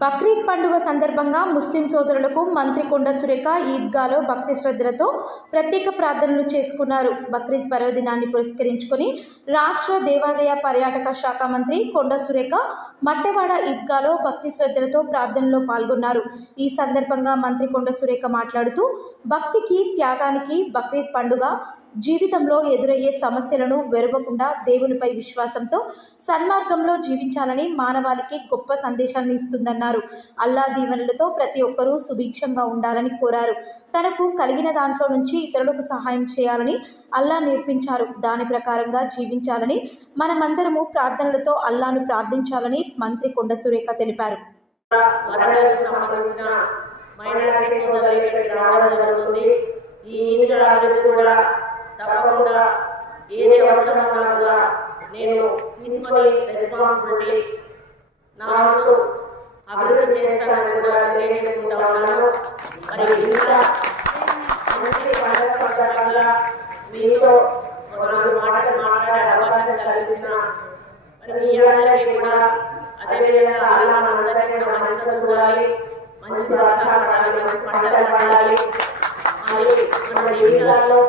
బక్రీద్ పండుగ సందర్భంగా ముస్లిం సోదరులకు మంత్రి కొండ సురేఖ ఈద్గాలో భక్తి శ్రద్ధలతో ప్రత్యేక ప్రార్థనలు చేసుకున్నారు. బక్రీద్ పర్వదినాన్ని పురస్కరించుకొని రాష్ట్ర దేవాదాయ పర్యాటక శాఖ మంత్రి కొండ సురేఖ మట్టెవాడ ఈద్గాలో భక్తి శ్రద్ధలతో ప్రార్థనలో పాల్గొన్నారు. ఈ సందర్భంగా మంత్రి కొండ సురేఖ మాట్లాడుతూ భక్తికి, త్యాగానికి బక్రీద్ పండుగ జీవితంలో ఎదురయ్యే సమస్యలను వెరవకుండా దేవునిపై విశ్వాసంతో సన్మార్గంలో జీవించాలని మానవాళికి గొప్ప సందేశాన్ని ఇస్తుందన్నారు. అల్లా దీవెనలతో ప్రతి ఒక్కరూ సుభిక్షంగా ఉండాలని కోరారు. తనకు కలిగిన దాంట్లో నుంచి ఇతరులకు సహాయం చేయాలని అల్లా నేర్పించారు. దాని ప్రకారంగా జీవించాలని మనమందరము ప్రార్థనలతో అల్లాను ప్రార్థించాలని మంత్రి కొండ సురేఖ తెలిపారు. తప్పకుండా ఏదే అవసరమన్నా కూడా నేను తీసుకొని రెస్పాన్సిబిలిటీ నా వంతు అభివృద్ధి చేస్తానని కూడా తెలియజేసుకుంటా ఉన్నాను. మరి ఇంకా మంచి పండుగ మీతో నాలుగు మాటలు మాట్లాడే అవకాశం కల్పించిన మరి మీ అందరికీ కూడా అదేవిధంగా అల్లా అందరికీ కూడా మంచిగా చూడాలి, మంచి పడాలి, మంచి పండుగ పడాలి. మరి మన జీవితాల్లో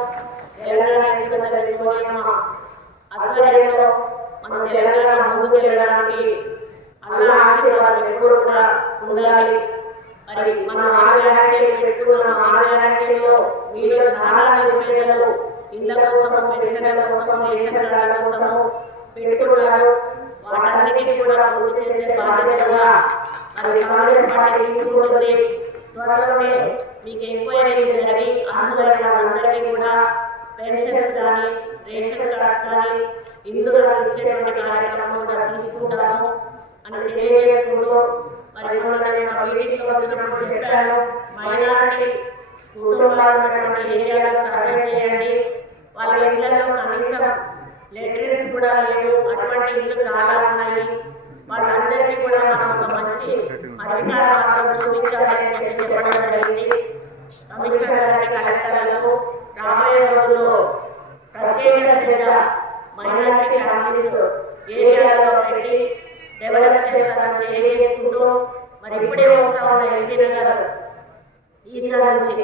ఆధ్వర్యంలో మన తెలంగాణ ముందుకు వెళ్ళడానికి అల్లా ఆశీర్వాదం ఎప్పుడు కూడా ఉండాలి. మరి మనం ఆలయానికి పెట్టుకున్న ఆలయానిలో మీలో చాలా నిరుపేదలు ఇళ్ల కోసము, పెన్షన్ల కోసము, రేషన్ కార్డుల కోసము పెట్టుకున్నారు. వాటన్నిటిని కూడా పూర్తి చేసే బాధ్యతగా మరి కాంగ్రెస్ పార్టీ తీసుకుంటుంది. త్వరలోనే మీకు ఎంక్వైరీ జరిగి అర్హులైన వాళ్ళందరికీ కూడా పెన్షన్స్ కానీ, రేషన్ కార్డ్స్ కానీ, ఇల్లు ఇచ్చేటువంటి కార్యక్రమం కూడా తీసుకుంటాము అని తెలియజేసుకుంటూ మరి మీటింగ్లో వచ్చినప్పుడు చెప్పాను, మైనారిటీ కుటుంబాలు ఉన్నటువంటి ఏరియాలో సర్వే చేయండి. వాళ్ళ ఇళ్లలో కనీసం లెటరీన్స్ కూడా లేవు, అటువంటి ఇల్లు చాలా ఉన్నాయి. వాళ్ళందరికీ కూడా మనం ఒక మంచి పరిష్కార మార్గం చూపించాలని చెప్పడం జరిగింది. కమిషనర్ గారికి, కలెక్టర్లకు రాబోయే రోజుల్లో ప్రత్యేక శ్రద్ధ మైనారిటీ ఫ్యామిలీస్ ఏరియాలలో పెట్టి డెవలప్ చేస్తారని తెలియజేసుకుంటూ మరి ఇప్పుడే వస్తా ఉన్న ఎంపీ నగర్ ఈద్గా నుంచి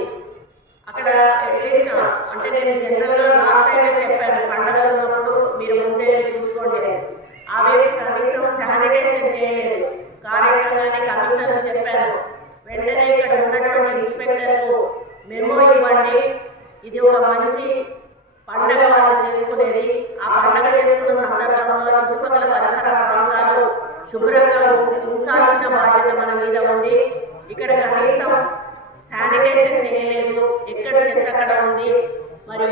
అక్కడ అట్లీస్ట్ అంటే నేను జనరల్గా లాస్ట్ టైమే చెప్పాను, పండుగలు ఉన్నప్పుడు మీరు ముందే చూసుకోండి. అవి కనీసం శానిటైజేషన్ చేయలేదు. కార్యక్రమాన్ని కమిషనర్కి చెప్పాను, వెంటనే ఇక్కడ ఉన్నటువంటి ఇన్స్పెక్టర్కు మెమో ఇవ్వండి. ఇది ఒక మంచి పండుగ వాళ్ళు చేసుకునేది. ఆ పండుగ చేసుకున్న సందర్భంలో చుట్టుపక్కల పరిసర ప్రాంతాలు శుభ్రంగా ఉంచాల్సిన బాధ్యత మన మీద ఉంది. ఇక్కడ కనీసం శానిటైజేషన్ చేయలేదు, ఎక్కడ చెత్త అక్కడ ఉంది. మరి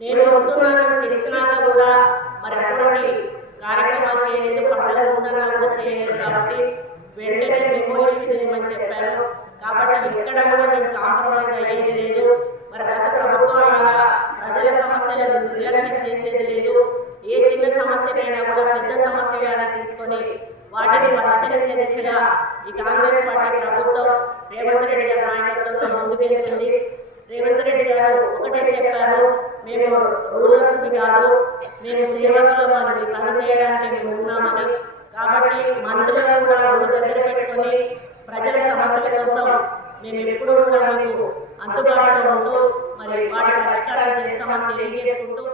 నేను వస్తున్నానని తెలిసినాక కూడా మరి అటువంటి కార్యక్రమాలు చేయలేదు, పండుగ ముందన్నా కూడా చేయలేదు. కాబట్టి వెంటనే మెమో ఇష్యూ చేయమని చెప్పాను. కాబట్టి ఇక్కడ కూడా మేము కాంప్రమైజ్ అయ్యేది లేదు. మరి గత ప్రభుత్వం అలా ప్రజల సమస్యలను నిర్లక్ష్యం చేసేది లేదు. ఏ చిన్న సమస్యనైనా కూడా పెద్ద సమస్యగా తీసుకొని వాటిని పరిష్కరించే దిశగా ఈ కాంగ్రెస్ పార్టీ ప్రభుత్వం రేవంత్ రెడ్డి గారి నాయకత్వంలో ముందుకెళ్తుంది. రేవంత్ రెడ్డి గారు ఒకటే చెప్పారు, మేము రూలర్స్ని కాదు, మేము సేవకులు, అని పని చేయడానికి మేము ఉన్నామని. కాబట్టి మంత్రులను కూడా ఒళ్ళు దగ్గర పెట్టుకొని ప్రజల సమస్యల కోసం మేము ఎప్పుడూ కూడా మీకు అందుబాటులో ఉంటూ మరి వాటి పరిష్కారాలు చేస్తామని తెలియజేసుకుంటూ